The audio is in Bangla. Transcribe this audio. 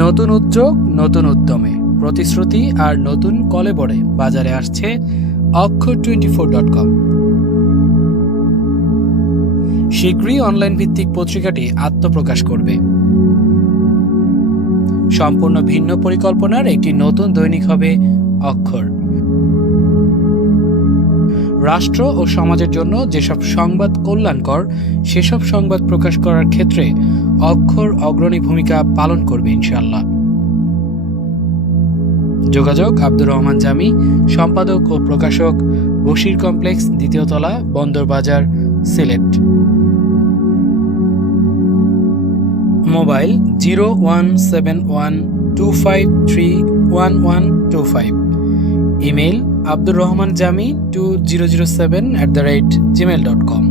নতুন উদ্যোগ, নতুন উদ্যমে, প্রতিশ্রুতি আর নতুন কলেবরে বাজারে আসছে অক্ষর24.com। শীঘ্রই অনলাইন ভিত্তিক পত্রিকাটি আত্মপ্রকাশ করবে। সম্পূর্ণ ভিন্ন পরিকল্পনার একটি নতুন দৈনিক হবে অক্ষর। রাষ্ট্র ও সমাজের জন্য যেসব সংবাদ কল্যাণকর, সেসব সংবাদ প্রকাশ করার ক্ষেত্রে অক্ষর অগ্রণী ভূমিকা পালন করবে ইনশাআল্লাহ। যোগাযোগ আব্দুর রহমান জামি, সম্পাদক ও প্রকাশক, বশির কমপ্লেক্স, 2য় তলা, Bandarbazar, Sylhet. Mobile 017125311125। Email abdurrahmanjami2007@gmail.com।